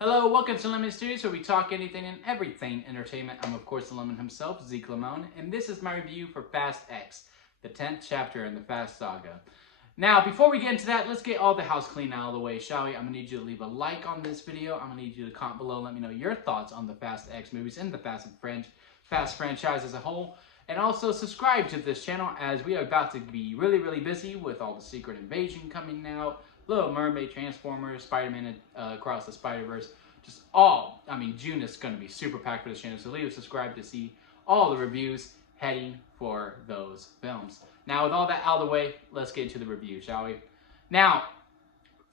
Hello, welcome to Lemon Studios, where we talk anything and everything entertainment. I'm, of course, the Lemon himself, Zeke Lemon, and this is my review for Fast X, the 10th chapter in the Fast Saga. Now, before we get into that, let's get all the house clean out of the way, shall we? I'm going to need you to leave a like on this video. I'm going to need you to comment below, let me know your thoughts on the Fast X movies and the Fast franchise as a whole. And also subscribe to this channel, as we are about to be really busy with all the Secret Invasion coming out, Little Mermaid, Transformers, Spider-Man Across the Spider-Verse, just all. June is going to be super packed for this channel, so leave a subscribe to see all the reviews heading for those films. Now, with all that out of the way, let's get into the review, shall we? Now,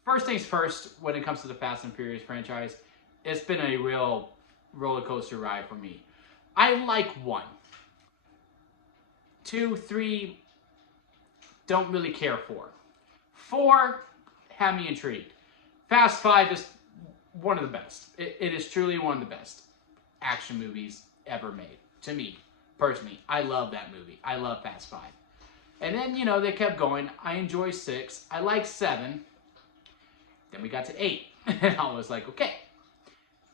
first things first, when it comes to the Fast and Furious franchise, it's been a real roller coaster ride for me. I like 1. 2, 3, don't really care for. 4, have me intrigued. Fast 5 is one of the best. It is truly one of the best action movies ever made. To me, personally, I love that movie. I love Fast 5. And then, they kept going. I enjoy 6. I like 7. Then we got to 8. And I was like, okay.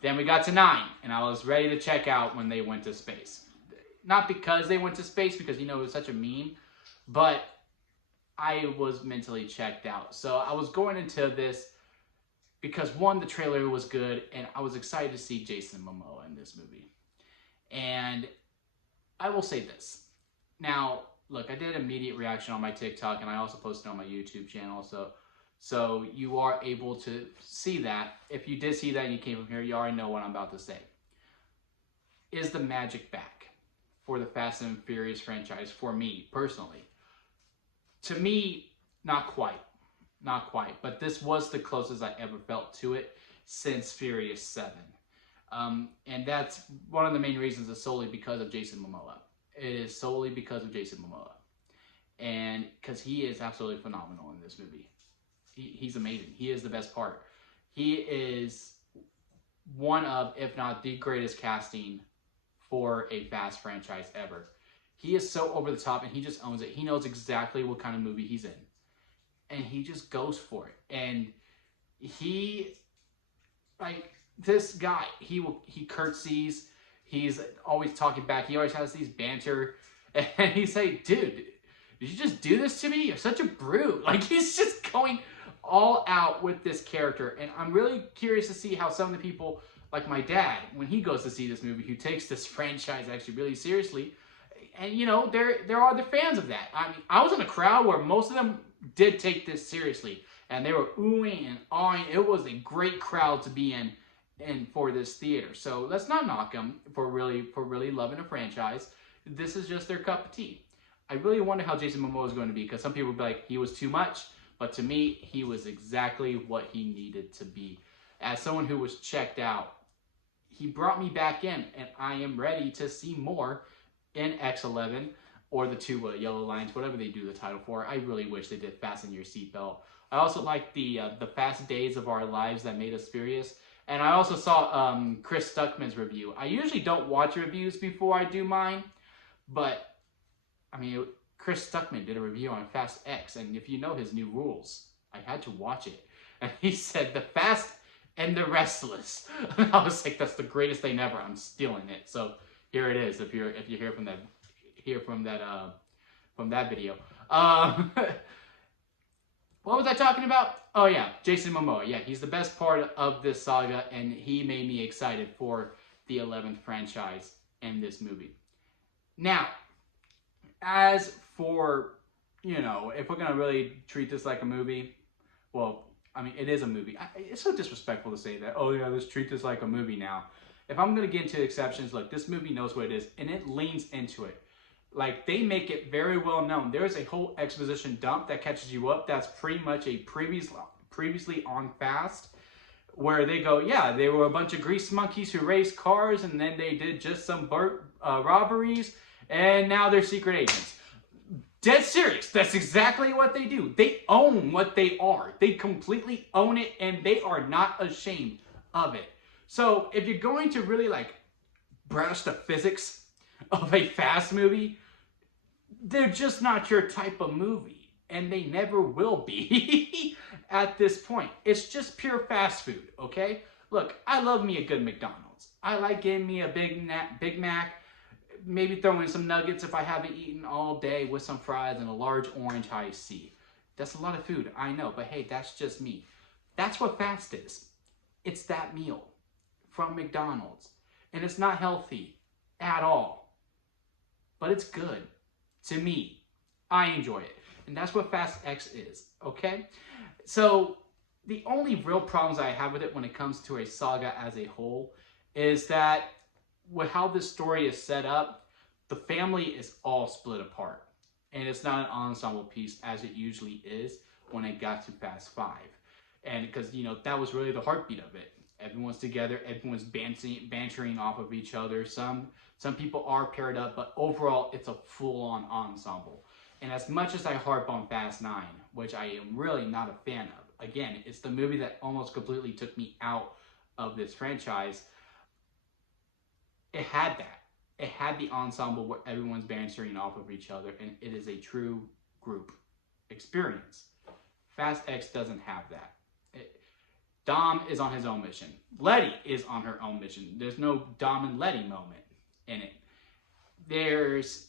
Then we got to 9. And I was ready to check out when they went to space. Not because they went to space, because, it was such a meme. But I was mentally checked out. So I was going into this because, 1, the trailer was good, and I was excited to see Jason Momoa in this movie. And I will say this. Now, look, I did an immediate reaction on my TikTok, and I also posted on my YouTube channel, so you are able to see that. If you did see that and you came from here, you already know what I'm about to say. Is the magic back for the Fast and Furious franchise for me, personally? To me, not quite. Not quite. But this was the closest I ever felt to it since Furious 7. And that's one of the main reasons is solely because of Jason Momoa. It is solely because of Jason Momoa. And because he is absolutely phenomenal in this movie. He's amazing. He is the best part. He is one of, if not the greatest casting for a Fast franchise ever. He is so over the top, and he just owns it. He knows exactly what kind of movie he's in. And he just goes for it. And this guy, he curtsies. He's always talking back. He always has these banter. And he's like, dude, did you just do this to me? You're such a brute. He's just going all out with this character. And I'm really curious to see how some of the people, like my dad, when he goes to see this movie, who takes this franchise actually really seriously, and there are other fans of that. I was in a crowd where most of them did take this seriously, and they were oohing and awing. It was a great crowd to be in and for this theater. So let's not knock them for really loving a franchise. This is just their cup of tea. I really wonder how Jason Momoa is going to be, because some people will be like, he was too much, but to me, he was exactly what he needed to be. As someone who was checked out, he brought me back in, and I am ready to see more in X11 or the 2 yellow lines, whatever they do the title for. I really wish they did Fasten Your Seatbelt. I also like the Fast Days of Our Lives That Made Us Furious. And I also saw Chris Stuckman's review. I usually don't watch reviews before I do mine, but Chris Stuckman did a review on Fast X, and if you know his new rules, I had to watch it. And he said, the fast and the restless. And I was like, that's the greatest thing ever. I'm stealing it. So here it is. If you hear from that video. What was I talking about? Oh yeah, Jason Momoa. Yeah, he's the best part of this saga, and he made me excited for the 11th franchise in this movie. Now, as for, if we're gonna really treat this like a movie, well, it is a movie. It's so disrespectful to say that, oh yeah, let's treat this like a movie now. If I'm going to get into exceptions, look, this movie knows what it is, and it leans into it. They make it very well known. There's a whole exposition dump that catches you up that's pretty much a previously on Fast, where they go, yeah, they were a bunch of grease monkeys who raced cars, and then they did just some robberies, and now they're secret agents. Dead serious. That's exactly what they do. They own what they are. They completely own it, and they are not ashamed of it. So if you're going to really brush the physics of a Fast movie, they're just not your type of movie, and they never will be at this point. It's just pure fast food, okay? Look, I love me a good McDonald's. I like getting me a Big Mac, maybe throw in some nuggets if I haven't eaten all day with some fries and a large orange iced tea. That's a lot of food, I know, but hey, that's just me. That's what fast is. It's that meal from McDonald's. And it's not healthy at all. But it's good. To me. I enjoy it. And that's what Fast X is, okay? So, the only real problems I have with it when it comes to a saga as a whole is that with how this story is set up, the family is all split apart. And it's not an ensemble piece as it usually is when it got to Fast 5. And because, you know, that was really the heartbeat of it. Everyone's together, everyone's bantering off of each other. Some people are paired up, but overall, it's a full-on ensemble. And as much as I harp on Fast 9, which I am really not a fan of, again, it's the movie that almost completely took me out of this franchise. It had that. It had the ensemble where everyone's bantering off of each other, and it is a true group experience. Fast X doesn't have that. Dom is on his own mission. Letty is on her own mission. There's no Dom and Letty moment in it. There's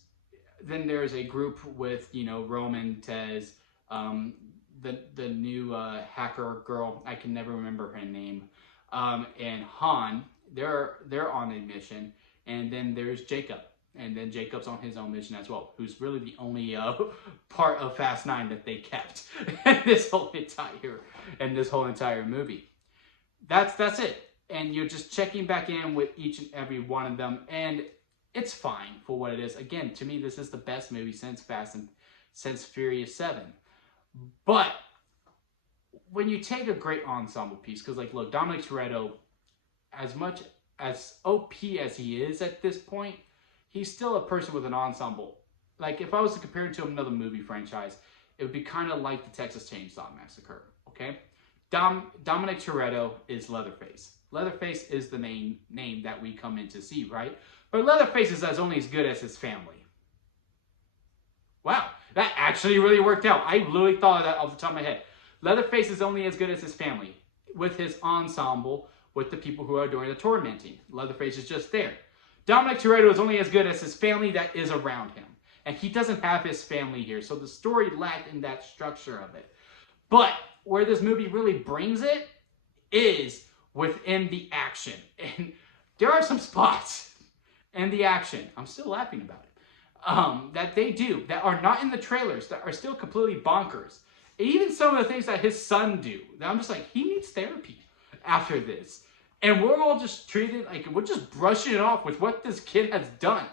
a group with, you know, Roman, Tez, the new hacker girl. I can never remember her name. And Han. They're on a mission. And then there's Jacob. And then Jacob's on his own mission as well, who's really the only part of Fast 9 that they kept in this whole entire movie. That's it. And you're just checking back in with each and every one of them, and it's fine for what it is. Again, to me, this is the best movie since Furious 7. But when you take a great ensemble piece, because like, look, Dominic Toretto, as much as OP as he is at this point, he's still a person with an ensemble. Like, if I was to compare it to another movie franchise, it would be kind of like the Texas Chainsaw Massacre, okay? Dominic Toretto is Leatherface. Leatherface is the name that we come in to see, right? But Leatherface is only as good as his family. Wow, that actually really worked out. I literally thought of that off the top of my head. Leatherface is only as good as his family, with his ensemble, with the people who are doing the tormenting. Leatherface is just there. Dominic Toretto is only as good as his family that is around him. And he doesn't have his family here, so the story lacked in that structure of it. But where this movie really brings it is within the action. And there are some spots in the action, I'm still laughing about it, that they do, that are not in the trailers, that are still completely bonkers. Even some of the things that his son do, that I'm just like, he needs therapy after this. And we're all just treated like, we're just brushing it off with what this kid has done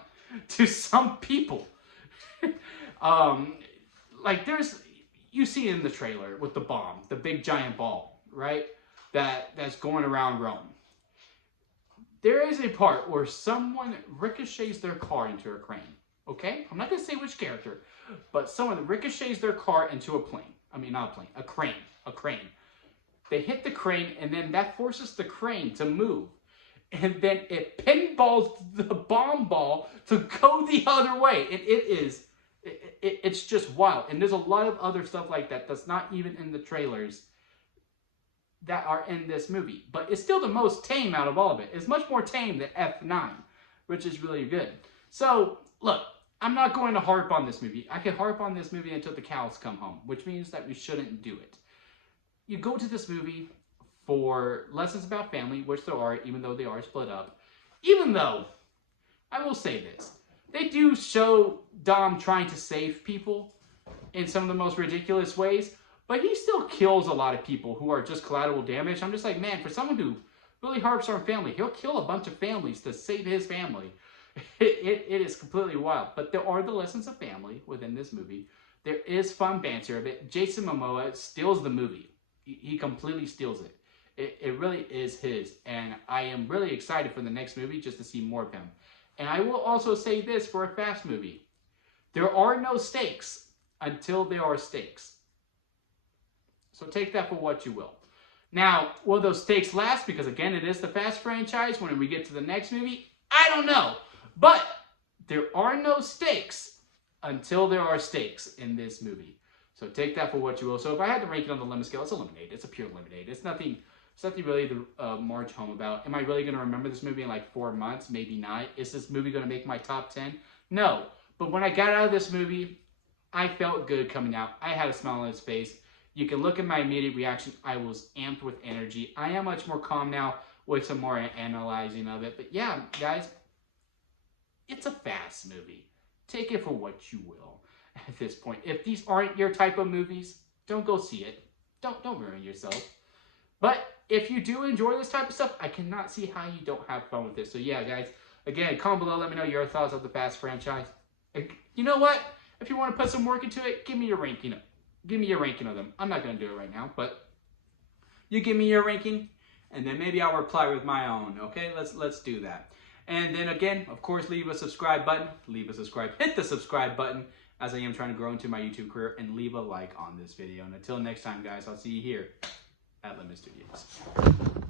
to some people. Like you see it in the trailer with the bomb, the big giant ball, right? That's going around Rome. There is a part where someone ricochets their car into a crane, okay? I'm not gonna say which character, but someone ricochets their car into a plane. I mean, not a plane, a crane. They hit the crane, and then that forces the crane to move. And then it pinballs the bomb ball to go the other way. And it's just wild. And there's a lot of other stuff like that that's not even in the trailers that are in this movie. But it's still the most tame out of all of it. It's much more tame than F9, which is really good. So, look, I'm not going to harp on this movie. I can harp on this movie until the cows come home, which means that we shouldn't do it. You go to this movie for lessons about family, which there are, even though they are split up. Even though, I will say this, they do show Dom trying to save people in some of the most ridiculous ways, but he still kills a lot of people who are just collateral damage. I'm just like, man, for someone who really harps on family, he'll kill a bunch of families to save his family. It is completely wild. But there are the lessons of family within this movie. There is fun banter of it. Jason Momoa steals the movie. He completely steals it. It really is his. And I am really excited for the next movie just to see more of him. And I will also say this for a Fast movie. There are no stakes until there are stakes. So take that for what you will. Now, will those stakes last? Because again, it is the Fast franchise. When we get to the next movie, I don't know. But there are no stakes until there are stakes in this movie. So take that for what you will. So if I had to rank it on the lemon scale, it's a lemonade. It's a pure lemonade. It's nothing something really to march home about. Am I really going to remember this movie in like 4 months? Maybe not. Is this movie going to make my top 10? No. But when I got out of this movie, I felt good coming out. I had a smile on his face. You can look at my immediate reaction. I was amped with energy. I am much more calm now with some more analyzing of it. But yeah, guys, it's a fast movie. Take it for what you will at this point. If these aren't your type of movies, don't go see it. Don't ruin yourself. But if you do enjoy this type of stuff, I cannot see how you don't have fun with it. So yeah, guys, again, comment below. Let me know your thoughts of the Fast franchise. You know what? If you want to put some work into it, give me your ranking. Give me your ranking of them. I'm not going to do it right now, but you give me your ranking, and then maybe I'll reply with my own. Okay, let's do that. And then again, of course, leave a subscribe button. Hit the subscribe button, as I am trying to grow into my YouTube career, and leave a like on this video. And until next time, guys, I'll see you here at Lemon Studios.